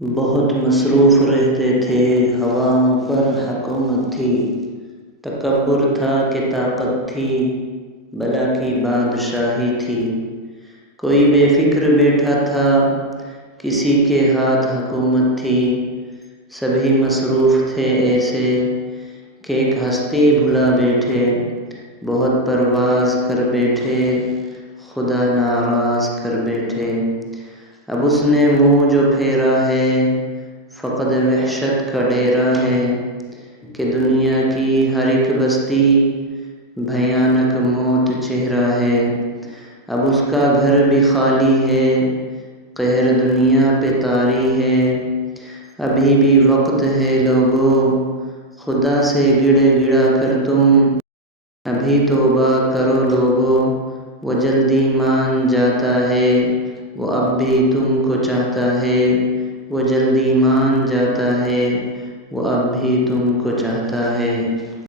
بہت مصروف رہتے تھے، ہواؤں پر حکومت تھی، تکبر تھا کہ طاقت تھی، بلا کی بادشاہی تھی۔ کوئی بے فکر بیٹھا تھا، کسی کے ہاتھ حکومت تھی۔ سبھی مصروف تھے ایسے کہ ایک ہستی بھلا بیٹھے، بہت پرواز کر بیٹھے، خدا ناراض کر بیٹھے۔ اب اس نے منہ جو پھیرا ہے، فقد وحشت کا ڈیرا ہے، کہ دنیا کی ہر ایک بستی بھیانک موت چہرہ ہے۔ اب اس کا گھر بھی خالی ہے، قہر دنیا پہ طاری ہے۔ ابھی بھی وقت ہے لوگو، خدا سے گڑ گڑا کر تم ابھی توبہ کرو لوگو۔ وہ جلدی مان جاتا ہے، وہ اب بھی تم کو چاہتا ہے۔ وہ جلدی مان جاتا ہے، وہ اب بھی تم کو چاہتا ہے۔